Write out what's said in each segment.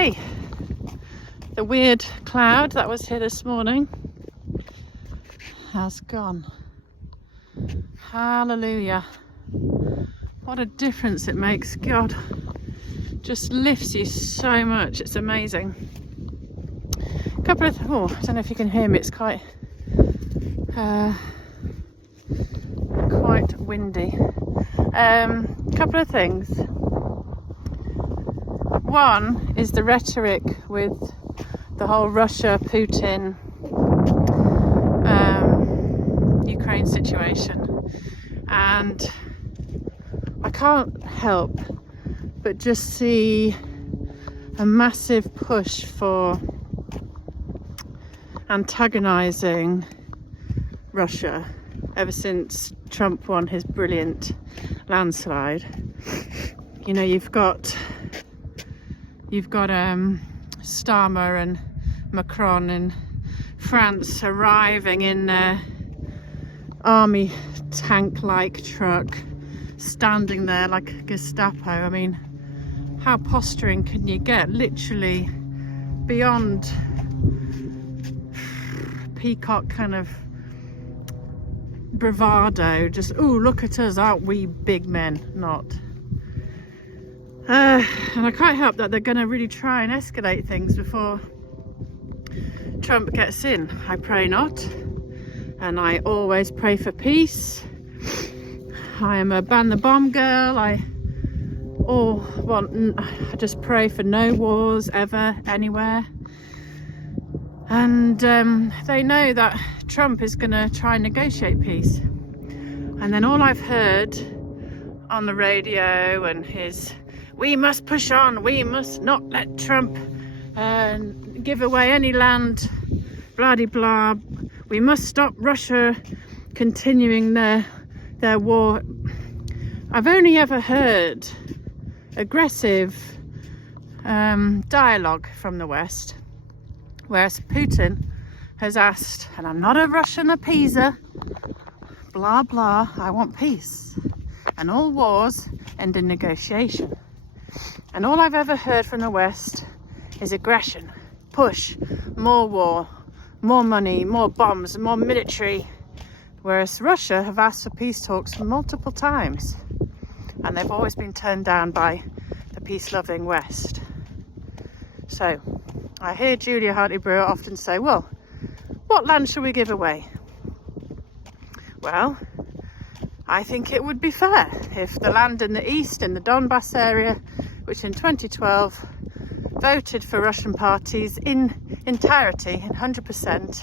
Hey, the weird cloud that was here this morning has gone. Hallelujah. What a difference it makes. God, just lifts you so much. It's amazing. A couple of, I don't know if you can hear me. It's quite windy. Couple of things. One is the rhetoric with the whole Russia, Putin, Ukraine situation, and I can't help but just see a massive push for antagonising Russia ever since Trump won his brilliant landslide. You know, you've got Starmer and Macron in France arriving in their army tank-like truck, standing there like a Gestapo. I mean, how posturing can you get? Literally beyond peacock kind of bravado. Just, oh, look at us, aren't we big men? Not. And I can't help that they're going to really try and escalate things before Trump gets in. I pray not, and I always pray for peace. I am a ban the bomb girl. I just pray for no wars ever, anywhere. And they know that Trump is going to try and negotiate peace. And then all I've heard on the radio and his, we must push on, we must not let Trump give away any land, blah de blah, we must stop Russia continuing their war. I've only ever heard aggressive dialogue from the West, whereas Putin has asked, and I'm not a Russian appeaser, blah blah, I want peace, and all wars end in negotiation. And all I've ever heard from the West is aggression, push, more war, more money, more bombs, more military. Whereas Russia have asked for peace talks multiple times, and they've always been turned down by the peace-loving West. So I hear Julia Hartley-Brewer often say, well, what land shall we give away? Well, I think it would be fair if the land in the east, in the Donbass area, which in 2012 voted for Russian parties in entirety, 100%,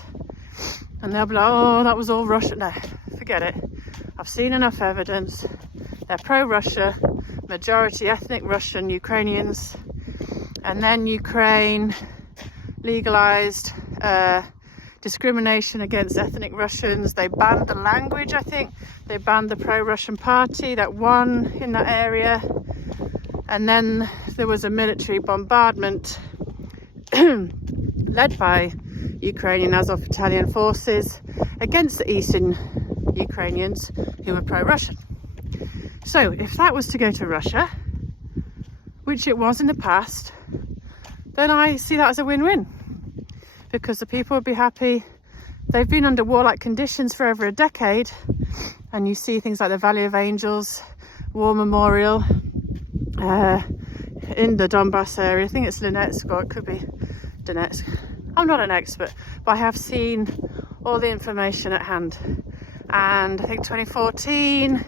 and they'll be like, oh, that was all Russia. No, forget it. I've seen enough evidence. They're pro-Russia, majority ethnic Russian Ukrainians, and then Ukraine legalized discrimination against ethnic Russians. They banned the language, I think. They banned the pro-Russian party that won in that area. And then there was a military bombardment led by Ukrainian Azov Battalion forces against the eastern Ukrainians who were pro-Russian. So if that was to go to Russia, which it was in the past, then I see that as a win-win, because the people would be happy. They've been under warlike conditions for over a decade, and you see things like the Valley of Angels War Memorial in the Donbass area. I think it's Donetsk, or it could be Donetsk. I'm not an expert, but I have seen all the information at hand. And I think 2014,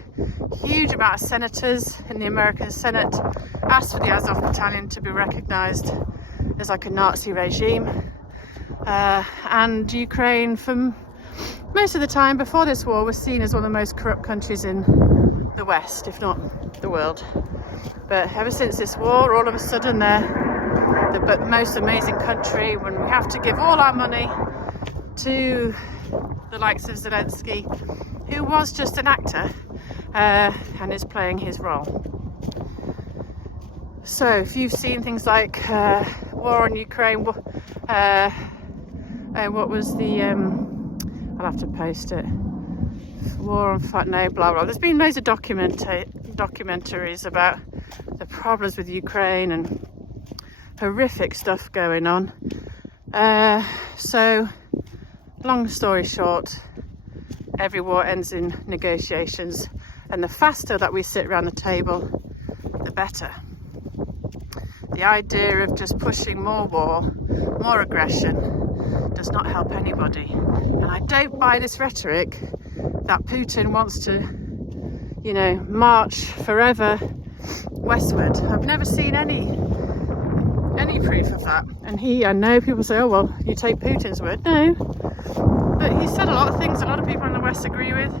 huge amount of senators in the American Senate asked for the Azov Battalion to be recognised as like a Nazi regime. And Ukraine, from most of the time before this war, was seen as one of the most corrupt countries in the West, if not the world. But ever since this war, all of a sudden they're the most amazing country, when we have to give all our money to the likes of Zelensky, who was just an actor and is playing his role. So if you've seen things like war on Ukraine, what was the I'll have to post it, war on blah blah. There's been loads of documentaries about the problems with Ukraine and horrific stuff going on. So long story short, every war ends in negotiations, and the faster that we sit around the table, the better. The idea of just pushing more war, more aggression, does not help anybody. And I don't buy this rhetoric that Putin wants to, you know, march forever westward. I've never seen any proof of that. And I know people say, oh well, you take Putin's word. No, but he said a lot of things a lot of people in the West agree with,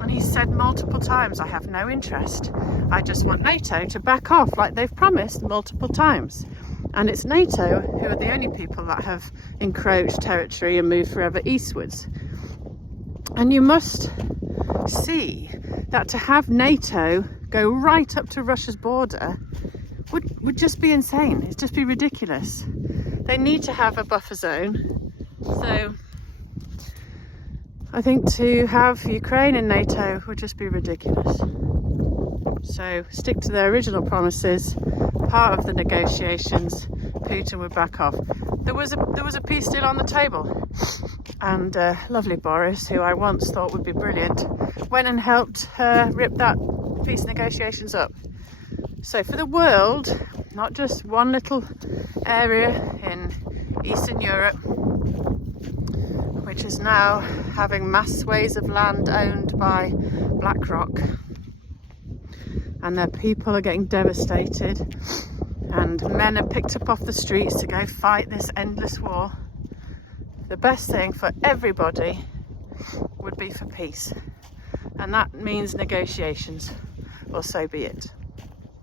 and he said multiple times, I have no interest, I just want NATO to back off like they've promised multiple times. And it's NATO who are the only people that have encroached territory and moved forever eastwards. And you must see that to have NATO go right up to Russia's border would just be insane. It'd just be ridiculous. They need to have a buffer zone. So I think to have Ukraine in NATO would just be ridiculous. So stick to their original promises. Part of the negotiations, Putin would back off. There was a peace deal on the table, and lovely Boris, who I once thought would be brilliant, went and helped rip that peace negotiations up. So for the world, not just one little area in Eastern Europe, which is now having mass swathes of land owned by BlackRock, and their people are getting devastated, and men are picked up off the streets to go fight this endless war. The best thing for everybody would be for peace, and that means negotiations, or so be it.